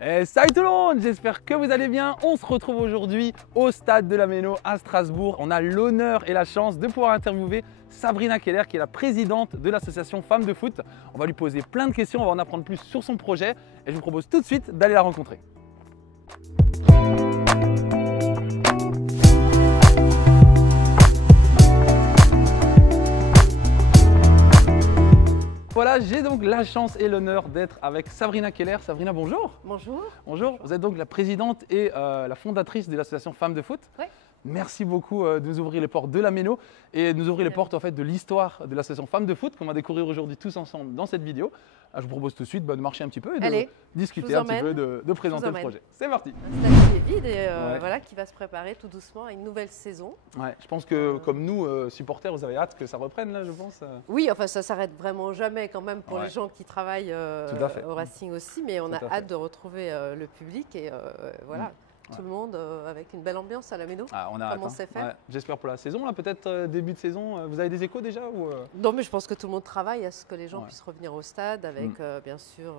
Salut tout le monde, j'espère que vous allez bien. On se retrouve aujourd'hui au stade de la Méno à Strasbourg. On a l'honneur et la chance de pouvoir interviewer Sabrina Keller qui est la présidente de l'association Femmes de Foot. On va lui poser plein de questions, on va en apprendre plus sur son projet et je vous propose tout de suite d'aller la rencontrer. Voilà, j'ai donc la chance et l'honneur d'être avec Sabrina Keller. Sabrina, bonjour. Bonjour. Bonjour, vous êtes donc la présidente et la fondatrice de l'association Femmes de Foot. Oui. Merci beaucoup de nous ouvrir les portes de la Méno et de nous ouvrir les portes en fait, de l'histoire de l'association Femmes de Foot qu'on va découvrir aujourd'hui tous ensemble dans cette vidéo. Je vous propose tout de suite de marcher un petit peu et de discuter un petit peu, de présenter le projet. C'est parti. Un stade qui est vide et voilà, qui va se préparer tout doucement à une nouvelle saison. Ouais, je pense que comme nous, supporters, vous avez hâte que ça reprenne là, je pense. Oui, enfin ça s'arrête vraiment jamais quand même pour les gens qui travaillent au Racing aussi, mais on a hâte de retrouver le public et voilà. Tout le monde avec une belle ambiance à la Méno. Ah, on a Comment c'est fait. J'espère pour la saison, là, peut-être début de saison. Vous avez des échos déjà ou Non, mais je pense que tout le monde travaille à ce que les gens puissent revenir au stade avec bien sûr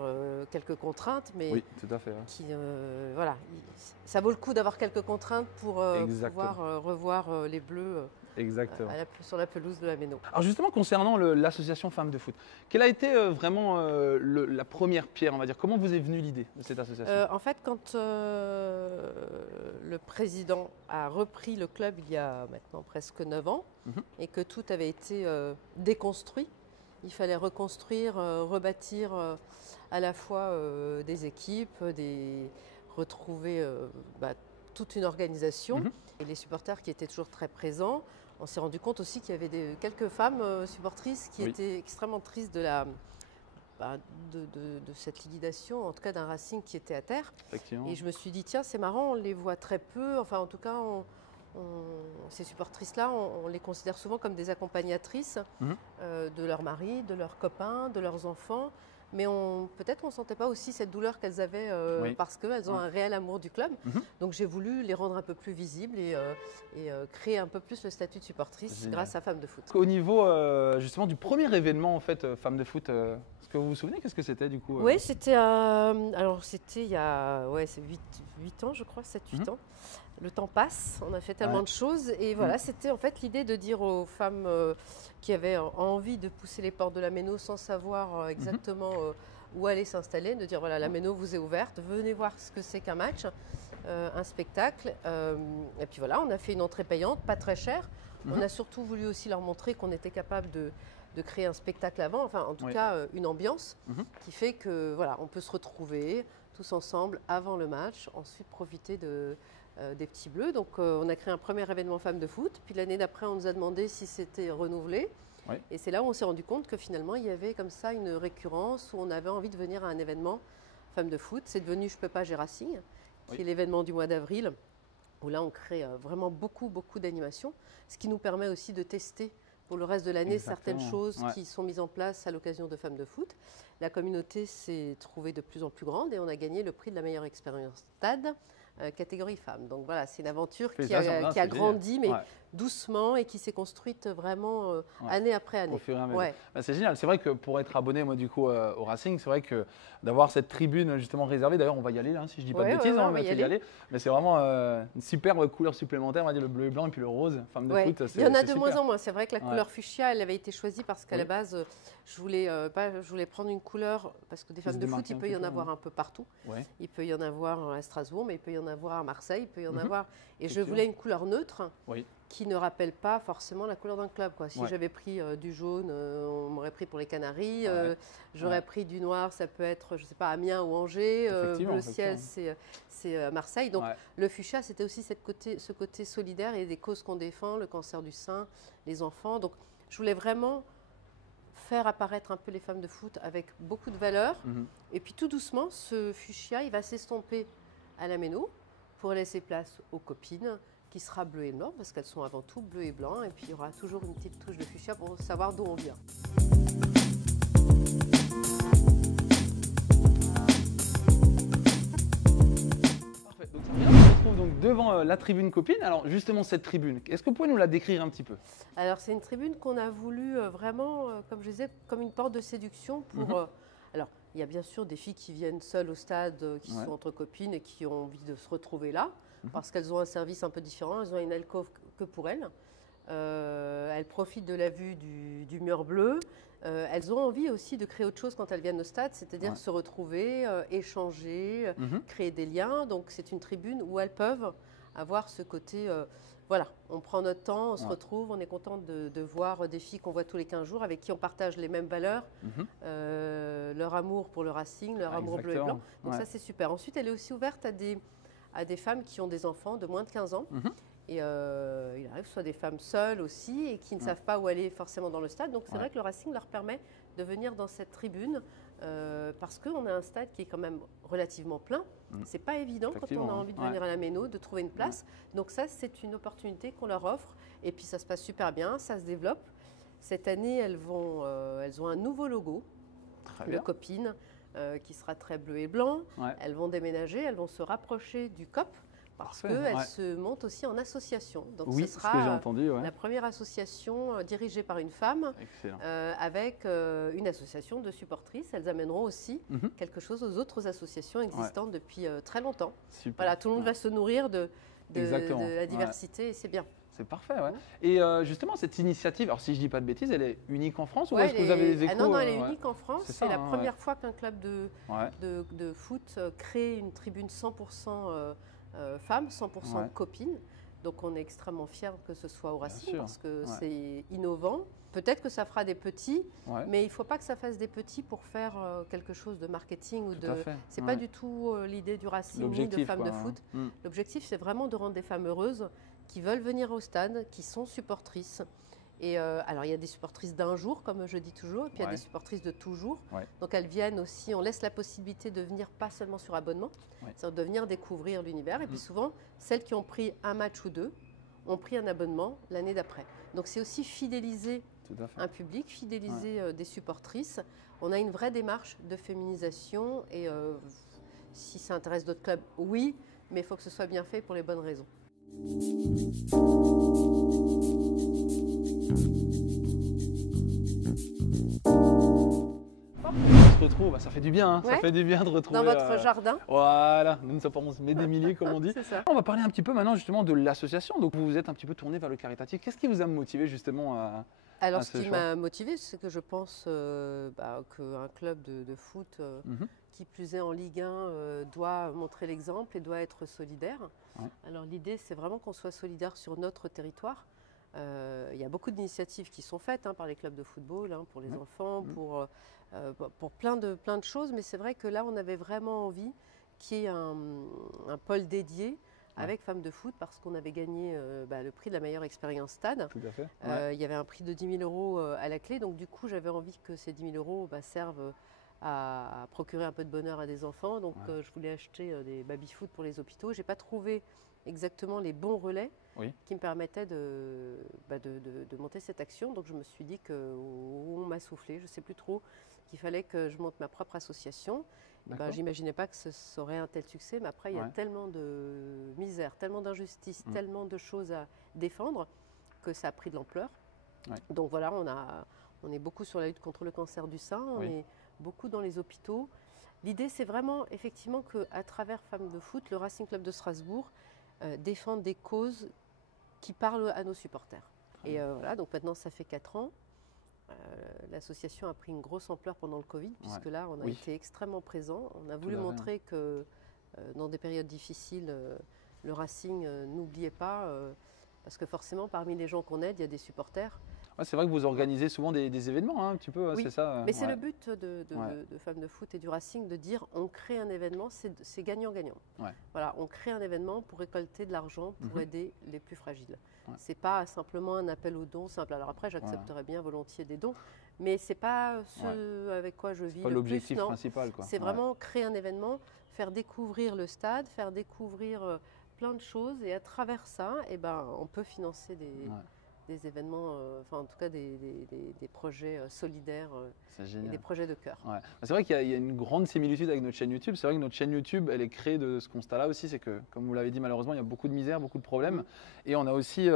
quelques contraintes, mais oui, tout à fait, qui, voilà, ça vaut le coup d'avoir quelques contraintes pour pouvoir revoir les Bleus. Exactement. Sur la pelouse de la Méno. Alors justement, concernant l'association Femmes de Foot, quelle a été vraiment la première pierre, on va dire? Comment vous est venue l'idée de cette association? En fait, quand le président a repris le club il y a maintenant presque 9 ans et que tout avait été déconstruit, il fallait reconstruire, rebâtir à la fois des équipes, retrouver toute une organisation. Et les supporters qui étaient toujours très présents, on s'est rendu compte aussi qu'il y avait quelques femmes supportrices qui étaient extrêmement tristes de cette liquidation, en tout cas d'un Racing qui était à terre. Et je me suis dit, tiens, c'est marrant, on les voit très peu, enfin en tout cas, ces supportrices-là, on les considère souvent comme des accompagnatrices de leurs maris, de leurs copains, de leurs enfants. Mais peut-être qu'on ne sentait pas aussi cette douleur qu'elles avaient parce qu'elles ont un réel amour du club. Donc j'ai voulu les rendre un peu plus visibles et créer un peu plus le statut de supportrice grâce à Femmes de Foot. Au niveau justement du premier événement en fait, Femmes de Foot, est-ce que vous vous souvenez qu'est-ce que c'était du coup Oui, c'était il y a 8 ans je crois, 7-8 ans. Le temps passe, on a fait tellement de choses et voilà, c'était en fait l'idée de dire aux femmes qui avaient envie de pousser les portes de la Méno sans savoir exactement où aller s'installer, de dire voilà, la Méno vous est ouverte, venez voir ce que c'est qu'un match, un spectacle. Et puis voilà, on a fait une entrée payante, pas très chère. On a surtout voulu aussi leur montrer qu'on était capable de créer un spectacle avant, enfin en tout cas une ambiance qui fait que voilà, on peut se retrouver tous ensemble avant le match, ensuite profiter des petits bleus. Donc on a créé un premier événement Femmes de Foot, puis l'année d'après on nous a demandé si c'était renouvelé. Et c'est là où on s'est rendu compte que finalement il y avait comme ça une récurrence où on avait envie de venir à un événement Femmes de Foot. C'est devenu Je peux pas, j'ai Racing, qui est l'événement du mois d'avril, où là on crée vraiment beaucoup d'animations, ce qui nous permet aussi de tester pour le reste de l'année certaines choses qui sont mises en place à l'occasion de Femmes de Foot. La communauté s'est trouvée de plus en plus grande et on a gagné le prix de la meilleure expérience stade catégorie femmes. Donc voilà, c'est une aventure qui a grandi, mais doucement et qui s'est construite vraiment année après année. Au fur et à mesure. C'est génial. C'est vrai que pour être abonné moi du coup au Racing, c'est vrai que d'avoir cette tribune justement réservée, d'ailleurs on va y aller là, si je dis pas de bêtises, on va y aller. Mais c'est vraiment une superbe couleur supplémentaire, on va dire le bleu et blanc et puis le rose, Femmes de Foot. Il y en a de moins en moins. C'est vrai que la couleur fuchsia, elle avait été choisie parce qu'à la base, je voulais prendre une couleur, parce que des Femmes de Foot, il peut y en avoir un peu partout. Il peut y en avoir à Strasbourg, mais il peut y en avoir à Marseille, il peut y en avoir. Et je voulais une couleur neutre qui ne rappelle pas forcément la couleur d'un club. Si j'avais pris du jaune, on m'aurait pris pour les Canaries. J'aurais pris du noir, ça peut être, je ne sais pas, Amiens ou Angers. Le ciel, c'est Marseille. Donc le fuchsia, c'était aussi ce côté solidaire et des causes qu'on défend, le cancer du sein, les enfants. Donc je voulais vraiment faire apparaître un peu les Femmes de Foot avec beaucoup de valeur. Et puis tout doucement, ce fuchsia, il va s'estomper à la Méno pour laisser place aux copines, qui sera bleu et blanc, parce qu'elles sont avant tout bleu et blanc. Et puis il y aura toujours une petite touche de fuchsia pour savoir d'où on vient. Parfait. Donc on se retrouve donc devant la tribune copine. Alors justement cette tribune, est-ce que vous pouvez nous la décrire un petit peu? Alors c'est une tribune qu'on a voulu vraiment, comme je disais, comme une porte de séduction pour... alors Il y a bien sûr des filles qui viennent seules au stade, qui sont entre copines et qui ont envie de se retrouver là, parce qu'elles ont un service un peu différent. Elles ont une alcôve que pour elles. Elles profitent de la vue du mur bleu. Elles ont envie aussi de créer autre chose quand elles viennent au stade, c'est-à-dire se retrouver, échanger, créer des liens. Donc c'est une tribune où elles peuvent avoir ce côté, voilà, on prend notre temps, on se retrouve, on est content de voir des filles qu'on voit tous les 15 jours, avec qui on partage les mêmes valeurs, leur amour pour le Racing, leur amour bleu et blanc. Donc ça c'est super. Ensuite, elle est aussi ouverte à des femmes qui ont des enfants de moins de 15 ans. Et il arrive que ce soit des femmes seules aussi et qui ne savent pas où aller forcément dans le stade. Donc c'est vrai que le Racing leur permet de venir dans cette tribune parce qu'on a un stade qui est quand même relativement plein. C'est pas évident quand on a envie de venir à la Méno, de trouver une place. Donc ça, c'est une opportunité qu'on leur offre. Et puis ça se passe super bien, ça se développe. Cette année, elles ont un nouveau logo, le Copine, qui sera très bleu et blanc. Elles vont déménager, elles vont se rapprocher du COP. Parce qu'elle se monte aussi en association. Donc ce sera la première association dirigée par une femme avec une association de supportrices. Elles amèneront aussi quelque chose aux autres associations existantes depuis très longtemps. Super. Voilà, tout le monde va se nourrir de la diversité et c'est bien. C'est parfait, Et justement, cette initiative, alors si je ne dis pas de bêtises, elle est unique en France ou est-ce que vous avez des échos? Non, elle est unique en France. C'est la première fois qu'un club de foot crée une tribune 100% femmes, 100% copines. Donc on est extrêmement fiers que ce soit au Racing parce que c'est innovant. Peut-être que ça fera des petits, mais il ne faut pas que ça fasse des petits pour faire quelque chose de marketing. Ce n'est pas du tout l'idée du Racing ni de femmes de foot. L'objectif, c'est vraiment de rendre des femmes heureuses qui veulent venir au stade, qui sont supportrices. Et alors, il y a des supportrices d'un jour, comme je dis toujours, et puis il y a des supportrices de toujours. Donc, elles viennent aussi, on laisse la possibilité de venir pas seulement sur abonnement, c'est-à-dire de venir découvrir l'univers. Et puis souvent, celles qui ont pris un match ou deux ont pris un abonnement l'année d'après. Donc, c'est aussi fidéliser un public, fidéliser des supportrices. On a une vraie démarche de féminisation et si ça intéresse d'autres clubs, oui, mais il faut que ce soit bien fait pour les bonnes raisons. On se retrouve, ça fait du bien, ça fait du bien de retrouver. Dans votre jardin. Voilà, nous ne sommes pas mais des milliers comme on dit. Ça. On va parler un petit peu maintenant justement de l'association. Donc vous vous êtes un petit peu tourné vers le caritatif. Qu'est-ce qui vous a motivé justement à Alors ce qui m'a motivé, c'est que je pense qu'un club de foot, qui plus est en Ligue 1, doit montrer l'exemple et doit être solidaire. Alors l'idée, c'est vraiment qu'on soit solidaire sur notre territoire. Il y a beaucoup d'initiatives qui sont faites par les clubs de football, pour les enfants, pour plein de choses. Mais c'est vrai que là, on avait vraiment envie qu'il y ait un pôle dédié avec Femmes de foot parce qu'on avait gagné le prix de la meilleure expérience stade. Tout à fait. Il y avait un prix de 10 000 € à la clé. Donc du coup, j'avais envie que ces 10 000 € servent à procurer un peu de bonheur à des enfants. Donc je voulais acheter des baby-foot pour les hôpitaux. Je n'ai pas trouvé exactement les bons relais qui me permettaient de monter cette action. Donc je me suis dit qu'on m'a soufflé, je ne sais plus trop, qu'il fallait que je monte ma propre association. Je n'imaginais pas que ça aurait un tel succès, mais après il y a tellement de misère, tellement d'injustice, tellement de choses à défendre que ça a pris de l'ampleur. Donc voilà, on est beaucoup sur la lutte contre le cancer du sein, on est beaucoup dans les hôpitaux. L'idée, c'est vraiment effectivement qu'à travers Femmes de foot, le Racing Club de Strasbourg défende des causes qui parlent à nos supporters. Et voilà, donc maintenant ça fait 4 ans. L'association a pris une grosse ampleur pendant le Covid, puisque là, on a été extrêmement présent. On a voulu montrer que dans des périodes difficiles, le Racing n'oubliait pas, parce que forcément, parmi les gens qu'on aide, il y a des supporters. C'est vrai que vous organisez souvent des événements, un petit peu, c'est ça. Mais c'est le but de Femmes de foot et du Racing de dire on crée un événement, c'est gagnant-gagnant. Voilà, on crée un événement pour récolter de l'argent, pour aider les plus fragiles. C'est pas simplement un appel aux dons simple. Alors après, j'accepterais bien volontiers des dons, mais c'est pas ce avec quoi je vis. Pas l'objectif principal, quoi. C'est vraiment créer un événement, faire découvrir le stade, faire découvrir plein de choses, et à travers ça, on peut financer des événements, enfin en tout cas des projets solidaires C'est et génial. des projets de cœur. Ouais. C'est vrai qu'il y a une grande similitude avec notre chaîne YouTube. C'est vrai que notre chaîne YouTube, elle est créée de ce constat-là aussi. C'est que, comme vous l'avez dit, malheureusement, il y a beaucoup de misère, beaucoup de problèmes. Et on a aussi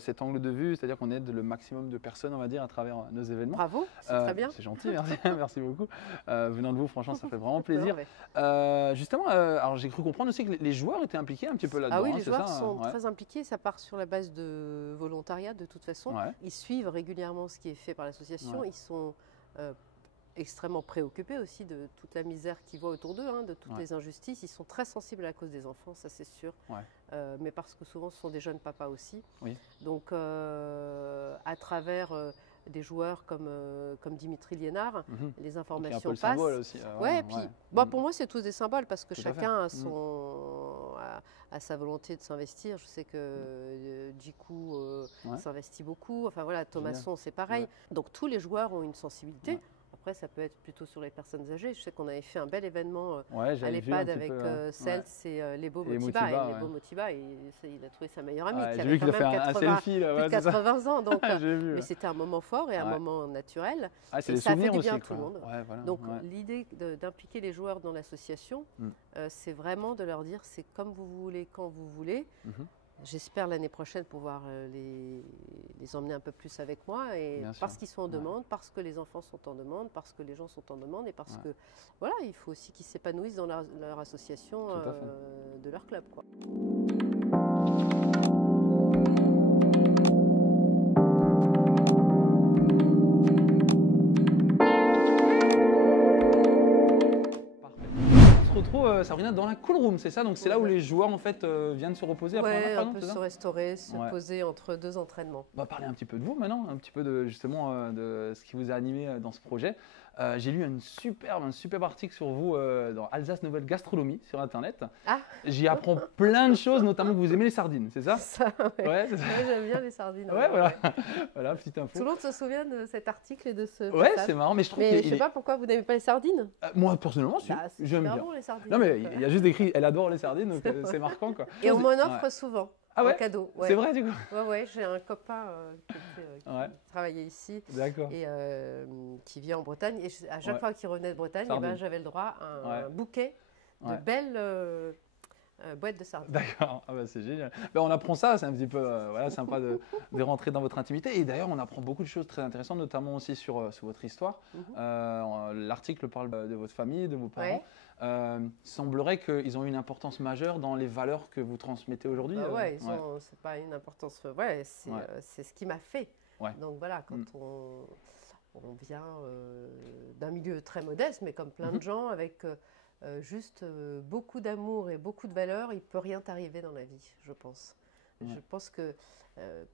cet angle de vue, c'est-à-dire qu'on aide le maximum de personnes, on va dire, à travers nos événements. Bravo, c'est très bien. C'est gentil, merci, merci beaucoup. Venant de vous, franchement, ça fait vraiment Non, plaisir. mais- Justement, alors j'ai cru comprendre aussi que les joueurs étaient impliqués un petit peu là-dedans. Ah oui, hein, les c'est joueurs ça, sont ouais. très impliqués. Ça part sur la base de volontariat de toute façon. Ouais. Ils suivent régulièrement ce qui est fait par l'association. Ouais. Ils sont extrêmement préoccupés aussi de toute la misère qu'ils voient autour d'eux, hein, de toutes Ouais. les injustices. Ils sont très sensibles à la cause des enfants, ça c'est sûr. Ouais. Mais parce que souvent ce sont des jeunes papas aussi. Oui. Donc à travers des joueurs comme Dimitri Liénard, Mhm. les Qui est un peu informations le passent. symbole aussi. Ouais, et puis bon, Mm. pour moi, c'est tous des symboles parce que Tout à fait. chacun a, Mm. a sa volonté de s'investir. Je sais que Djikou Ouais. s'investit beaucoup. Enfin voilà, Thomasson, c'est pareil. Ouais. Donc tous les joueurs ont une sensibilité. Ouais. Après, ça peut être plutôt sur les personnes âgées. Je sais qu'on avait fait un bel événement Ouais, à j'avais vu un l'EHPAD petit avec peu, Celt et Lebo Et Motiba. Motiba, Et ouais. Lebo Motiba, il a trouvé sa meilleure amie Ouais, qui j'ai avait vu quand qu'il a fait même un 80, selfie là, plus de ouais, c'est ça. 80 ans. Donc, J'ai vu. mais c'était un moment fort et un Ouais. moment naturel. Ah, c'est et des ça a fait souvenirs du aussi. bien à tout le quoi. monde. Ouais, voilà, Donc ouais. l'idée d'impliquer les joueurs dans l'association, Mm. c'est vraiment de leur dire c'est comme vous voulez, quand vous voulez. Mhm. J'espère l'année prochaine pouvoir les emmener un peu plus avec moi, et Bien sûr. parce qu'ils sont en Ouais. demande, parce que les enfants sont en demande, parce que les gens sont en demande, et parce Ouais. que voilà, il faut aussi qu'ils s'épanouissent dans leur association, Tout à fait. de leur club, quoi. Parfait. On se retrouve, Sabrina, dans la cool room, c'est ça? Donc c'est là où Ouais. les joueurs en fait viennent se reposer après un match, Ouais, par un exemple, peu c'est se ça? restaurer, se Ouais. poser entre deux entraînements. On va parler un petit peu de vous maintenant, un petit peu de justement de ce qui vous a animé dans ce projet. J'ai lu un superbe article sur vous dans Alsace Nouvelle Gastronomie sur Internet. Ah. J'y apprends plein de choses, notamment que vous aimez les sardines, c'est ça? Ça, ouais. Ouais, c'est ça. Ouais, j'aime bien les sardines. Ouais, voilà. Voilà, petite Tout info. le monde se souvient de cet article et de ce Ouais, passage. c'est marrant, mais je trouve Mais qu'il je sais pas pourquoi vous n'aimez pas les sardines. moi personnellement, si, Bah, c'est j'aime super bien. bon les sardines. Non mais donc, il y a juste écrit, elle adore les sardines, donc c'est marquant quoi. Et on m'en Ouais. offre souvent Ah ouais? en cadeau. Ouais. C'est vrai du coup? Ouais, ouais, j'ai un copain qui Ouais. travaillait ici D'accord. et qui vit en Bretagne. Et à chaque Ouais. fois qu'il revenait de Bretagne, eh Sardines. ben, j'avais le droit à un Ouais. bouquet de Ouais. belles boîtes de sardines. D'accord, ah bah, c'est génial. Ben, on apprend ça, c'est un petit peu voilà, sympa de rentrer dans votre intimité. Et d'ailleurs, on apprend beaucoup de choses très intéressantes, notamment aussi sur votre histoire. L'article parle de votre famille, de vos parents. Ouais. Semblerait qu'ils ont eu une importance majeure dans les valeurs que vous transmettez aujourd'hui. Bah ouais, c'est pas une importance. Ouais, c'est ce qui m'a fait. Ouais. Donc voilà, quand on vient d'un milieu très modeste, mais comme plein de gens, avec juste beaucoup d'amour et beaucoup de valeurs, il ne peut rien t'arriver dans la vie, je pense. Ouais. Je pense que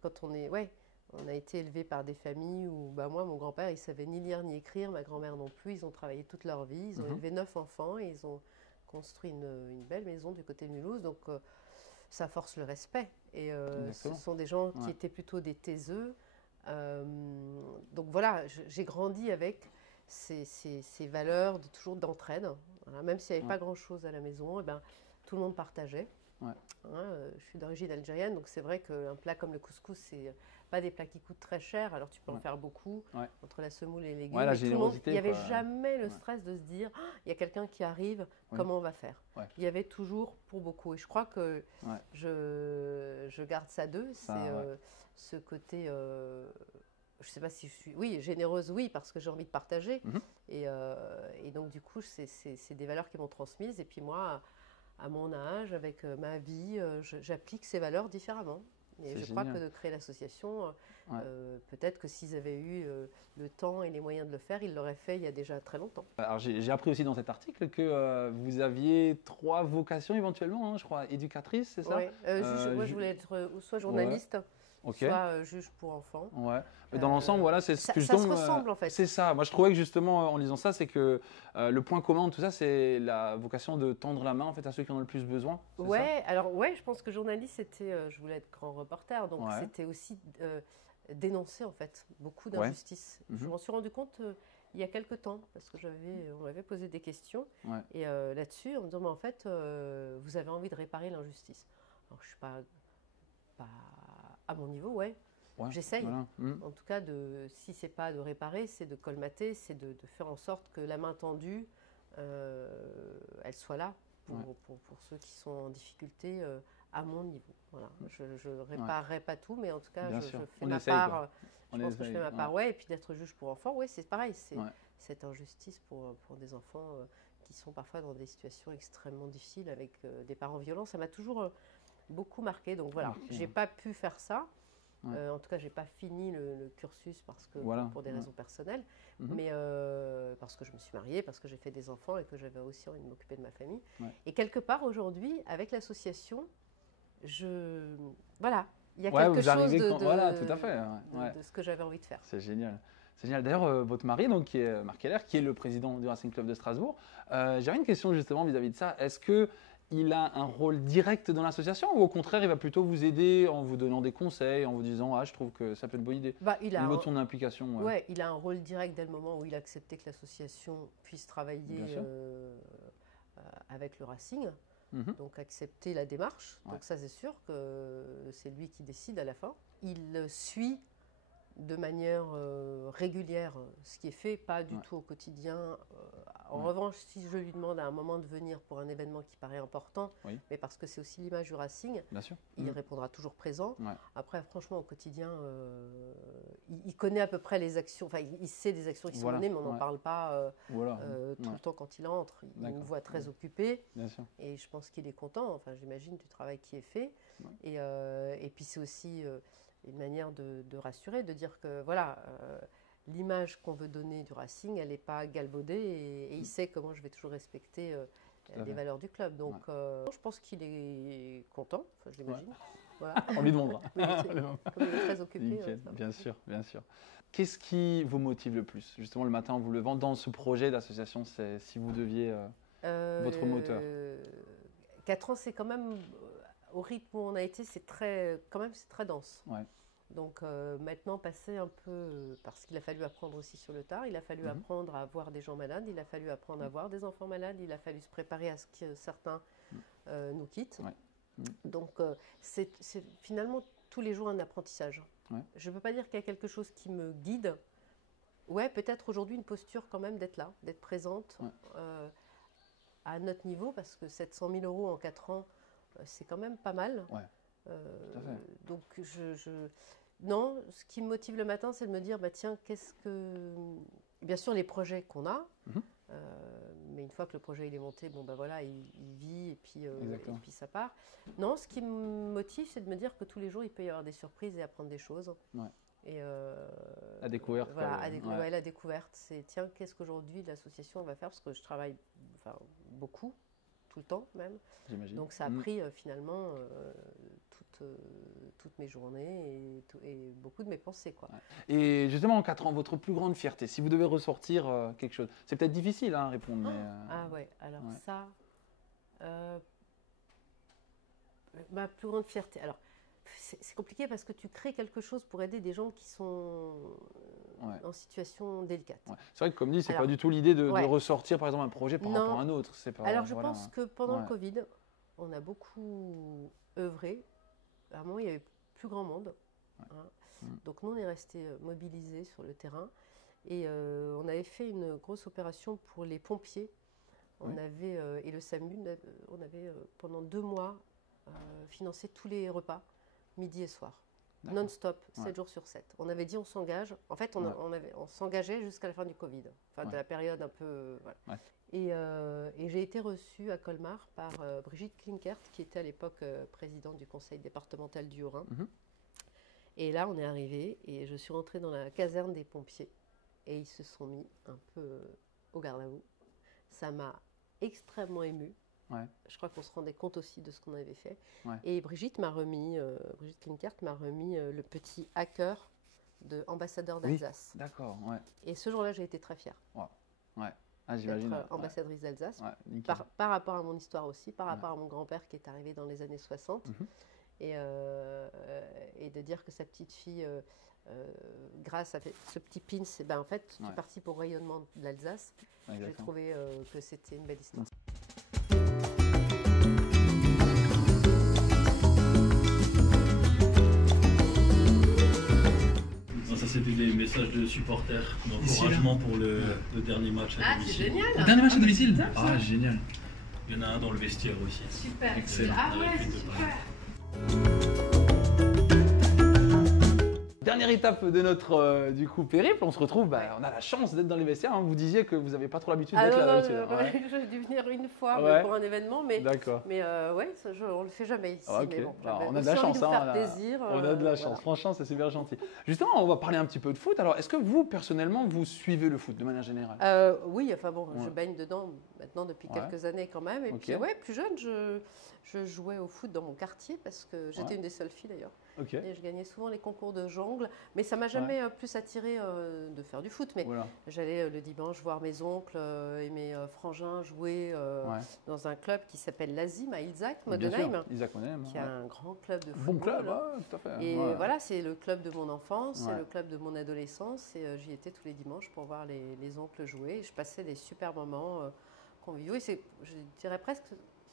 quand on est. Ouais, on a été élevé par des familles où, bah moi, mon grand-père, il savait ni lire ni écrire, ma grand-mère non plus. Ils ont travaillé toute leur vie, ils ont élevé 9 enfants et ils ont construit une belle maison du côté de Mulhouse. Donc ça force le respect. Et ce sont des gens qui étaient plutôt des taiseux. Donc voilà, j'ai grandi avec ces valeurs toujours d'entraide. Voilà, même s'il n'y avait pas grand-chose à la maison, eh ben, tout le monde partageait. Ouais. Je suis d'origine algérienne, donc c'est vrai qu'un plat comme le couscous, c'est pas des plats qui coûtent très cher, alors tu peux en faire beaucoup, entre la semoule et les légumes. Ouais, la tout le monde, générosité, il n'y avait quoi. jamais le stress de se dire « Ah, il y a quelqu'un qui arrive, comment on va faire Il y avait toujours pour beaucoup. Et je crois que je garde ça d'eux, c'est ce côté… je ne sais pas si je suis… Oui, généreuse, oui, parce que j'ai envie de partager. Et donc, du coup, c'est des valeurs qui m'ont transmises. Et puis moi, à mon âge, avec ma vie, j'applique ces valeurs différemment. Et je crois que de créer l'association, peut-être que s'ils avaient eu le temps et les moyens de le faire, ils l'auraient fait il y a déjà très longtemps. Alors j'ai appris aussi dans cet article que vous aviez 3 vocations éventuellement, hein, je crois, éducatrice, c'est ça? Oui, moi je voulais être soit journaliste, soit juge pour enfants. Ouais. Mais dans l'ensemble, voilà, c'est ce que ça se ressemble en fait. C'est ça. Moi, je trouvais que justement, en lisant ça, c'est que le point commun de tout ça, c'est la vocation de tendre la main en fait à ceux qui en ont le plus besoin. Ouais. Alors je pense que journaliste, c'était, je voulais être grand reporter, donc c'était aussi dénoncer en fait beaucoup d'injustices. Je m'en suis rendu compte il y a quelques temps parce que on m'avait posé des questions et là-dessus, en me disant, mais en fait, vous avez envie de réparer l'injustice. Alors je suis pas à mon niveau, Ouais, j'essaye. voilà. En tout cas, si ce n'est pas de réparer, c'est de colmater, c'est de faire en sorte que la main tendue, elle soit là pour ceux qui sont en difficulté à mon niveau. Voilà. Je ne réparerai pas tout, mais en tout cas, je fais ma part. Je pense que je fais ma part, et puis d'être juge pour enfants, c'est pareil, c'est cette injustice pour des enfants qui sont parfois dans des situations extrêmement difficiles avec des parents violents. Ça m'a toujours beaucoup marqué, donc voilà, j'ai pas pu faire ça. En tout cas, j'ai pas fini le cursus parce que pour des raisons personnelles, mais parce que je me suis mariée, parce que j'ai fait des enfants et que j'avais aussi envie de m'occuper de ma famille. Et quelque part aujourd'hui, avec l'association, voilà, il y a quelque chose voilà, tout à fait, de ce que j'avais envie de faire. C'est génial. C'est génial. D'ailleurs, votre mari, donc, qui est Marc Keller, qui est le président du Racing Club de Strasbourg, j'avais une question justement vis-à-vis de ça. Est-ce qu'il a un rôle direct dans l'association ou au contraire, il va plutôt vous aider en vous donnant des conseils, en vous disant « Ah, je trouve que ça peut être une bonne idée » au niveau de son implication. Oui, il a un rôle direct dès le moment où il a accepté que l'association puisse travailler avec le Racing. Donc accepter la démarche. Donc ça, c'est sûr que c'est lui qui décide à la fin. Il suit de manière régulière ce qui est fait, pas du tout au quotidien. En revanche, si je lui demande à un moment de venir pour un événement qui paraît important, mais parce que c'est aussi l'image du Racing, il répondra toujours présent. Après, franchement, au quotidien, il connaît à peu près les actions, enfin, il sait des actions qui sont menées, mais on n'en parle pas tout le temps quand il entre. Il nous voit très occupé, et je pense qu'il est content, enfin, j'imagine, du travail qui est fait. Et puis, c'est aussi une manière de rassurer, de dire que voilà, l'image qu'on veut donner du Racing, elle n'est pas galvaudée et il sait comment je vais toujours respecter les valeurs du club. Donc je pense qu'il est content, enfin, je l'imagine. Voilà. On lui demandera. Comme il est très occupé. Bien sûr, bien sûr. Qu'est-ce qui vous motive le plus, justement, le matin en vous levant dans ce projet d'association, si vous deviez votre moteur 4 ans, c'est quand même, au rythme où on a été, c'est très dense. Donc maintenant, passer un peu, parce qu'il a fallu apprendre aussi sur le tard, il a fallu apprendre à voir des gens malades, il a fallu apprendre à voir des enfants malades, il a fallu se préparer à ce que certains nous quittent. Donc c'est finalement tous les jours un apprentissage. Je ne peux pas dire qu'il y a quelque chose qui me guide. Peut-être aujourd'hui une posture quand même d'être là, d'être présente à notre niveau, parce que 700 000 € en 4 ans, c'est quand même pas mal. Donc non, ce qui me motive le matin, c'est de me dire, tiens, bien sûr les projets qu'on a, mais une fois que le projet il est monté, voilà, il vit et puis ça part. Non, ce qui me motive, c'est de me dire que tous les jours il peut y avoir des surprises et apprendre des choses. Et la découverte. Voilà, la découverte, c'est tiens, qu'est-ce qu'aujourd'hui l'association va faire, parce que je travaille beaucoup, tout le temps même. Donc ça a pris finalement toutes mes journées et beaucoup de mes pensées. Et justement, en 4 ans, votre plus grande fierté, si vous devez ressortir quelque chose, c'est peut-être difficile à répondre. Ah ouais, alors ça, ma plus grande fierté, alors c'est compliqué parce que tu crées quelque chose pour aider des gens qui sont en situation délicate. C'est vrai que comme dit, c'est pas du tout l'idée de ressortir par exemple un projet par rapport à un autre. Alors je pense que pendant le Covid, on a beaucoup œuvré. À un moment, il y avait plus grand monde. Donc nous, on est restés mobilisés sur le terrain. Et on avait fait une grosse opération pour les pompiers. On avait, et le SAMU, on avait pendant 2 mois financé tous les repas, midi et soir. Non-stop, 7 jours sur 7. On avait dit on s'engage. En fait, on s'engageait jusqu'à la fin du Covid. Enfin, de la période un peu... Voilà. Et j'ai été reçue à Colmar par Brigitte Klinkert, qui était à l'époque présidente du conseil départemental du Haut-Rhin. Et là, on est arrivé et je suis rentrée dans la caserne des pompiers. Et ils se sont mis un peu au garde à vous. Ça m'a extrêmement émue. Je crois qu'on se rendait compte aussi de ce qu'on avait fait. Et Brigitte Klinkert m'a remis le petit hacker de ambassadeur d'Alsace. D'accord, Et ce jour-là, j'ai été très fière. J'imagine. D'être ambassadrice d'Alsace. Par rapport à mon histoire aussi, par rapport à mon grand-père qui est arrivé dans les années 60. Et de dire que sa petite fille, grâce à ce petit pins, en fait, tu participes au rayonnement de l'Alsace. J'ai trouvé que c'était une belle histoire. supporters d'encouragement pour le dernier match à domicile. C'est génial. Dernier match à domicile. Ah, génial. Il y en a un dans le vestiaire aussi. Super. Excellent. Ah ouais, Avec c'est une de super. Dernière étape de notre du coup périple, on se retrouve, on a la chance d'être dans les vestiaires. Hein. Vous disiez que vous n'avez pas trop l'habitude d'être là d'habitude. Ouais. J'ai dû venir une fois Ouais. pour un événement, D'accord. mais ouais, on le fait jamais ici. Ok. Mais bon, Alors, j'avais on a de aussi la envie chance. de me Hein, faire plaisir. on a de la chance. Voilà. Franchement, c'est super gentil. Justement, on va parler un petit peu de foot. Alors, est-ce que vous, personnellement, vous suivez le foot de manière générale? Oui, enfin bon, Ouais. je baigne dedans maintenant depuis Ouais. quelques années quand même. Et Ok. puis ouais, plus jeune, je jouais au foot dans mon quartier parce que j'étais Ouais. une des seules filles d'ailleurs. Ok. Et je gagnais souvent les concours de jongle. Mais ça m'a jamais plus attiré de faire du foot. Mais Voilà. j'allais le dimanche voir mes oncles et mes frangins jouer Ouais. dans un club qui s'appelle l'Azim à Ilzac, Bien Modenheim, sûr. Isaac Modenheim, qui est ouais. un grand club de Bon football. club, ouais, tout à fait. Et Ouais. voilà, c'est le club de mon enfance, Ouais. c'est le club de mon adolescence. Et j'y étais tous les dimanches pour voir les oncles jouer. Et je passais des super moments conviviaux. Et je dirais presque,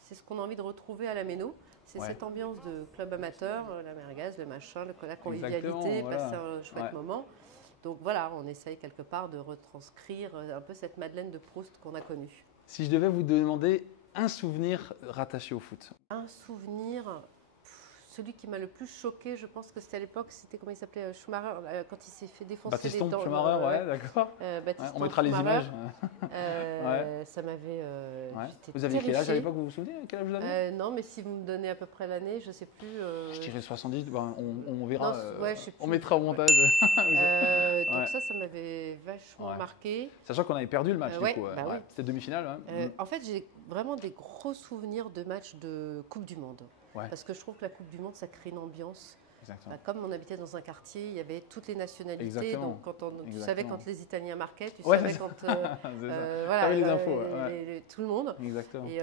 c'est ce qu'on a envie de retrouver à la Méno. C'est Ouais. cette ambiance de club amateur, la merguez, le machin, la convivialité, Exactement, voilà. passer un chouette Ouais. moment. Donc voilà, on essaye quelque part de retranscrire un peu cette Madeleine de Proust qu'on a connue. Si je devais vous demander un souvenir rattaché au foot. Un souvenir, celui qui m'a le plus choqué, je pense que c'était à l'époque, c'était comment il s'appelait, Schumacher, quand il s'est fait défoncer Baptiston, les dents. Schumacher, ouais, d'accord. Ouais, Baptiston, on mettra les Schumacher. images. Ça m'avait. Ouais. J'étais Vous aviez quel âge à terrifiée. l'époque, vous vous souvenez quel âge vous aviez? Non, mais si vous me donnez à peu près l'année, je ne sais plus. Je dirais 70, on verra. Non, ouais, je sais on plus. mettra au montage. Donc Ouais. ça m'avait vachement Ouais. marqué. Sachant qu'on avait perdu le match, Ouais, du coup. bah oui. C'était demi-finale. Ouais. En fait, j'ai vraiment des gros souvenirs de matchs de Coupe du Monde. Ouais. Parce que je trouve que la Coupe du Monde, ça crée une ambiance. Exactement. Comme on habitait dans un quartier, il y avait toutes les nationalités. Exactement. Donc, tu Exactement. savais quand les Italiens marquaient, tu Ouais, savais c'est quand. C'est ça. Voilà, T'avais les infos, ouais. tout le monde. Exactement. Et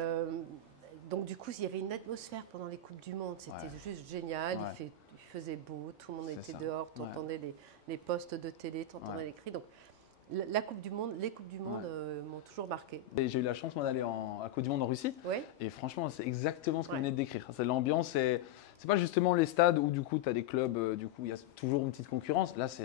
donc, du coup, il y avait une atmosphère pendant les Coupes du Monde. C'était juste génial. Ouais. Il faisait beau, tout le monde C'est était ça. dehors, tu entendais les postes de télé, tu entendais les cris. Donc, la Coupe du Monde, les Coupes du Monde m'ont toujours marqué. Et j'ai eu la chance moi d'aller à la Coupe du Monde en Russie. Oui. Et franchement, c'est exactement ce que vous Ouais. venez de décrire. C'est l'ambiance. C'est pas justement les stades où du coup tu as des clubs, du coup il y a toujours une petite concurrence. Là, tu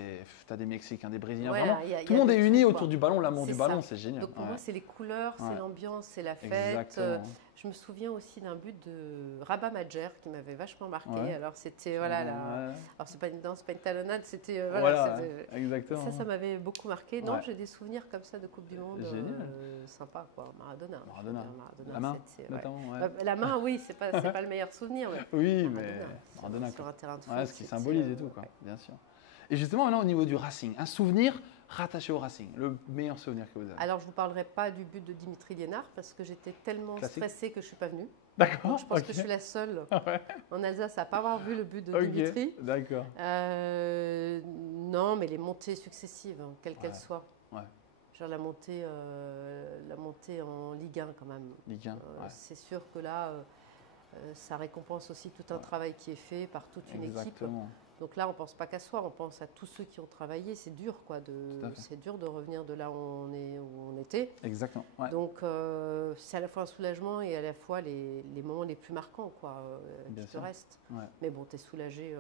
as des Mexicains, des Brésiliens. Ouais, vraiment, il y a tout le monde de est tout, uni quoi. autour du ballon, l'amour C'est du ballon, ça. c'est génial. Donc pour moi, c'est les couleurs, Ouais. c'est l'ambiance, c'est la fête. Exactement. Je me souviens aussi d'un but de Rabat Madjer qui m'avait vachement marqué. Ouais. Alors c'était voilà, Ouais. alors c'est pas une danse, pas une talonnade, c'était Voilà, c'était- exactement. ça m'avait beaucoup marqué. Non, Ouais. j'ai des souvenirs comme ça de Coupe du Monde, Génial. Sympa quoi. Maradona. je Maradona. veux dire, Maradona, La main, c'est- ouais. notamment. Ouais. La main, oui, c'est pas le meilleur souvenir. Mais Oui, mais Maradona, Maradona. sur quoi. un terrain de foot. Ouais, ce qui c'était, symbolise et tout, quoi. ouais. Bien sûr. Et justement, maintenant au niveau du Racing, un souvenir rattaché au Racing, le meilleur souvenir que vous avez. Alors je vous parlerai pas du but de Dimitri Liénard parce que j'étais tellement Classique. stressée que je suis pas venue. D'accord. Je pense ok. que je suis la seule Ouais. en Alsace à ne pas avoir vu le but de Ok, Dimitri. d'accord. Non, mais les montées successives, hein, quelles qu'elles Ouais. soient. Ouais. Genre la montée en Ligue 1 quand même. Ligue 1, ouais. C'est sûr que là, ça récompense aussi tout un travail qui est fait par toute une équipe. Exactement. Donc là, on ne pense pas qu'à soi, on pense à tous ceux qui ont travaillé. C'est dur, quoi. Tout à fait. C'est dur de revenir de là où on était. Exactement. Ouais. Donc, c'est à la fois un soulagement et à la fois les moments les plus marquants, quoi, Bien qui te sûr. restent. Ouais. Mais bon, tu es soulagé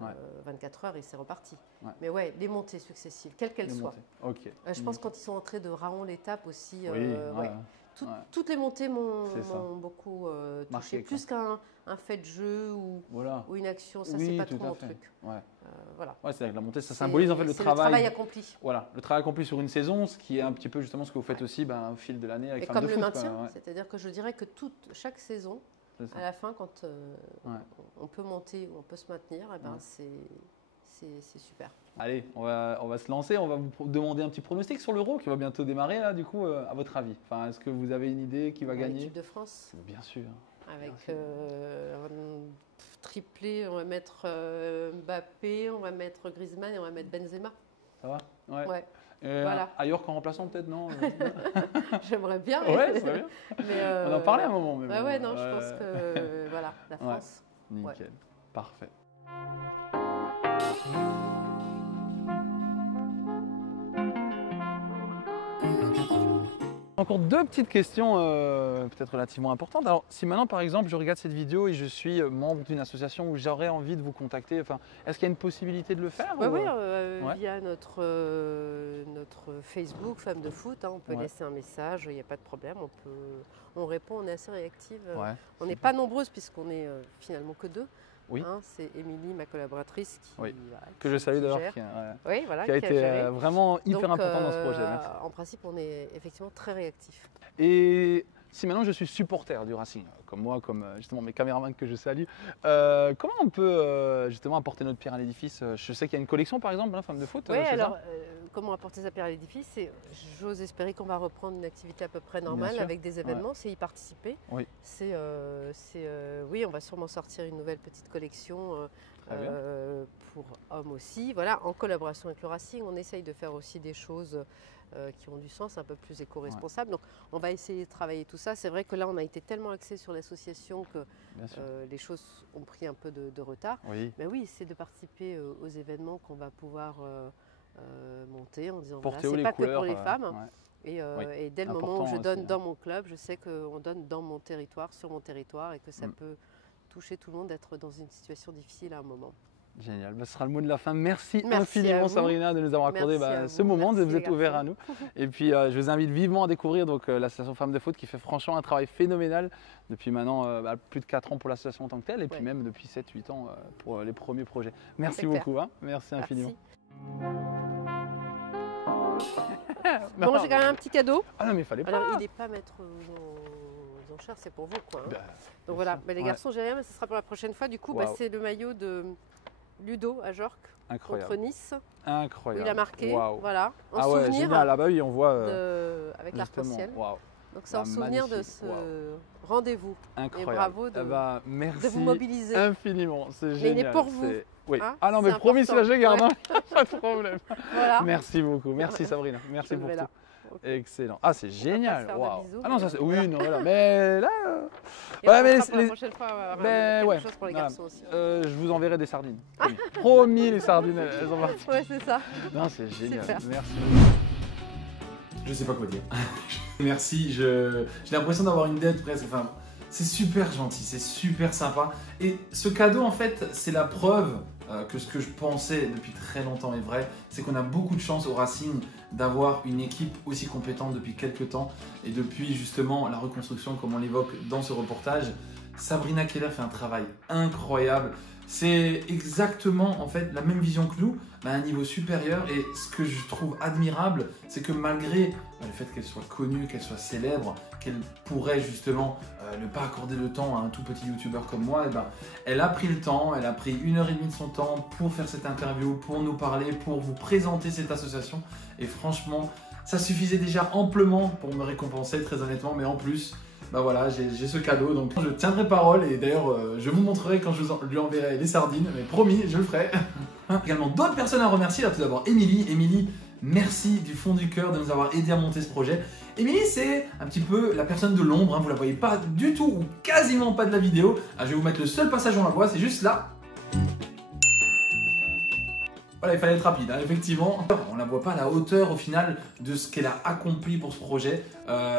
Ouais. 24 heures et c'est reparti. Ouais. Mais ouais, les montées successives, quelles qu'elles Les soient. montées. Ok. Je pense quand ils sont entrés de Raon l'étape aussi, Oui, ouais. ouais. Tout- Ouais. toutes les montées C'est ça. m'ont beaucoup Marqué, touché. Plus qu'un fait de jeu Voilà. ou une action, ça Oui, c'est pas tout trop à mon fait. truc. Ouais. Voilà. Ouais, c'est-à-dire que la montée, ça C'est- symbolise en fait le c'est travail. accompli. Voilà, le travail accompli sur une saison, ce qui est un petit peu justement ce que vous faites aussi au fil de l'année avec Et Femmes comme de le Foot, maintien, quoi, ouais. c'est-à-dire que je dirais que chaque saison, C'est ça. à la fin, quand Ouais. on peut monter ou on peut se maintenir, eh ben, Ouais. c'est super. Allez, on va se lancer, on va vous demander un petit pronostic sur l'Euro qui va bientôt démarrer là, du coup, à votre avis. Enfin, est-ce que vous avez une idée qui va gagner? L'équipe de France, Bien sûr. avec sûr. un triplé, on va mettre Mbappé, on va mettre Griezmann et on va mettre Benzema. Ça va? Ouais. Ouais, Euh, Voilà. Ailleurs qu'en remplaçant peut-être, non? j'aimerais bien. Ouais, ça va bien. Mais, On en parlait à un moment. Mais Ouais, bon, ouais, non, je pense que voilà, la Ouais. France. Nickel. Parfait. Encore deux petites questions peut-être relativement importantes. Alors, si maintenant, par exemple, je regarde cette vidéo et je suis membre d'une association où j'aurais envie de vous contacter, enfin, est-ce qu'il y a une possibilité de le faire? Oui, Ouais. via notre Facebook, Femmes de Foot, hein, on peut Ouais. laisser un message, il n'y a pas de problème, on répond, on est assez réactive. Ouais. On n'est pas nombreuses puisqu'on est finalement que deux. Oui. Hein, c'est Émilie, ma collaboratrice, qui, Oui. voilà, Que je salue d'ailleurs, gère. ouais, Oui, voilà, qui a été géré. vraiment hyper Donc, important dans ce projet. Merci. En principe, on est effectivement très réactif. Et si maintenant je suis supporter du Racing, comme moi, comme justement mes caméramans que je salue, comment on peut justement apporter notre pierre à l'édifice? Je sais qu'il y a une collection par exemple, hein, Femmes de Foot. Oui, c'est alors ça comment apporter sa pierre à l'édifice? J'ose espérer qu'on va reprendre une activité à peu près normale sûr. avec des événements, c'est y participer. Oui. Oui, on va sûrement sortir une nouvelle petite collection Très bien. pour hommes aussi. Voilà, en collaboration avec le Racing, on essaye de faire aussi des choses qui ont du sens, un peu plus éco-responsables. Donc on va essayer de travailler tout ça. C'est vrai que là, on a été tellement axé sur l'association que Bien sûr. les choses ont pris un peu de retard. Oui. Mais oui, c'est de participer aux événements qu'on va pouvoir monter en disant Porter voilà, haut c'est les pas que couleurs. pour les femmes. Ouais. Oui, Et dès le moment où important je donne aussi, dans mon club, je sais qu'on donne dans mon territoire, sur mon territoire, et que ça peut toucher tout le monde d'être dans une situation difficile à un moment. Génial, ce sera le mot de la fin. Merci à infiniment vous. Sabrina de nous avoir accordé Merci à ce vous. moment, de Merci, vous être les ouvert à garçons. nous. Et puis je vous invite vivement à découvrir l'association Femmes de Foot qui fait franchement un travail phénoménal depuis maintenant plus de 4 ans pour l'association en tant que telle et puis même depuis 7-8 ans pour les premiers projets. Merci C'est clair. beaucoup, hein. Merci infiniment. Bon, j'ai quand même un petit cadeau. Ah non mais il fallait pas. Alors, il n'est pas mettre aux enchères, c'est pour vous, quoi. Hein. Bah, Donc voilà, mais les ouais. garçons, j'ai rien, mais ce sera pour la prochaine fois. Du coup, Waouh. c'est le maillot de Ludo à Jorque contre Incroyable. Nice. Incroyable. Où il a marqué, Waouh. voilà, en Ah ouais, souvenir génial. Ah bah oui, on voit avec justement. l'arc-en-ciel. Waouh. Donc c'est en souvenir de magnifique. ce Waouh. rendez-vous. Incroyable. Et bravo Eh ben, de merci vous mobiliser. infiniment, c'est Mais génial. il est pour vous. Oui. Hein, Ah non mais c'est promis, important. celui-là je garde, Ouais. hein. Pas de problème. Voilà. Merci beaucoup, merci Sabrina, merci Je le pour mets tout. là. Ok. Excellent. Ah c'est pas génial. se faire de Waouh. bisous, Ah non mais ça c'est. voilà. Oui non voilà. Mais là. Et Ouais, on mais fera pour les- la prochaine fois, on va avoir Ben, quelque ouais. chose pour les Voilà. garçons aussi. Je vous enverrai des sardines. Promis, Promis, les sardines elles sont parties. Ouais, c'est ça. Non c'est génial. Super. Merci. Je sais pas quoi dire. Merci, j'ai l'impression d'avoir une dette presque. Enfin, c'est super gentil, c'est super sympa. Et ce cadeau, en fait, c'est la preuve que ce que je pensais depuis très longtemps est vrai. C'est qu'on a beaucoup de chance au Racing d'avoir une équipe aussi compétente depuis quelques temps. Et depuis justement la reconstruction, comme on l'évoque dans ce reportage, Sabrina Keller fait un travail incroyable. C'est exactement en fait la même vision que nous, mais à un niveau supérieur. Et ce que je trouve admirable, c'est que malgré le fait qu'elle soit connue, qu'elle soit célèbre, qu'elle pourrait justement ne pas accorder le temps à un tout petit youtubeur comme moi, et ben, elle a pris le temps, elle a pris 1h30 de son temps pour faire cette interview, pour nous parler, pour vous présenter cette association. Et franchement, ça suffisait déjà amplement pour me récompenser, très honnêtement, mais en plus, bah voilà, j'ai ce cadeau, donc je tiendrai parole et d'ailleurs je vous montrerai quand je lui enverrai les sardines, mais promis, je le ferai. Également d'autres personnes à remercier, là tout d'abord Émilie. Émilie, merci du fond du cœur de nous avoir aidé à monter ce projet. Émilie, c'est un petit peu la personne de l'ombre, hein, vous la voyez pas du tout ou quasiment pas de la vidéo. Je vais vous mettre le seul passage où on la voit, c'est juste là. Voilà, il fallait être rapide, hein, effectivement. On ne la voit pas à la hauteur au final de ce qu'elle a accompli pour ce projet.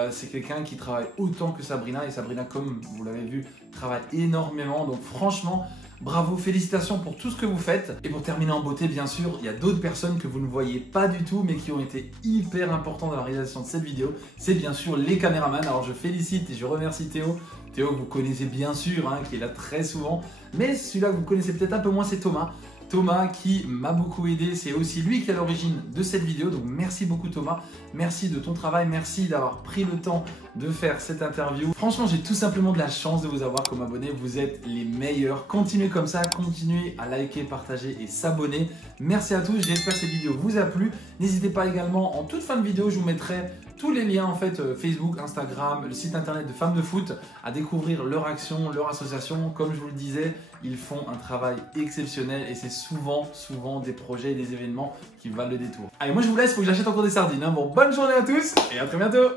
C'est quelqu'un qui travaille autant que Sabrina. Et Sabrina, comme vous l'avez vu, travaille énormément. Donc franchement, bravo, félicitations pour tout ce que vous faites. Et pour terminer en beauté, bien sûr, il y a d'autres personnes que vous ne voyez pas du tout, mais qui ont été hyper importantes dans la réalisation de cette vidéo. C'est bien sûr les caméramans. Alors je félicite et je remercie Théo. Théo, que vous connaissez bien sûr, hein, qui est là très souvent. Mais celui-là que vous connaissez peut-être un peu moins, c'est Thomas. Thomas qui m'a beaucoup aidé, c'est aussi lui qui est à l'origine de cette vidéo, donc merci beaucoup Thomas, merci de ton travail, merci d'avoir pris le temps de faire cette interview. Franchement, j'ai tout simplement de la chance de vous avoir comme abonné, vous êtes les meilleurs, continuez comme ça, continuez à liker, partager et s'abonner. Merci à tous, j'espère que cette vidéo vous a plu, n'hésitez pas également, en toute fin de vidéo, je vous mettrai tous les liens en fait Facebook, Instagram, le site internet de Femmes de Foot à découvrir leur action, leur association. Comme je vous le disais, ils font un travail exceptionnel et c'est souvent des projets et des événements qui valent le détour. Allez, moi je vous laisse, il faut que j'achète encore des sardines. Hein. Bon, bonne journée à tous et à très bientôt.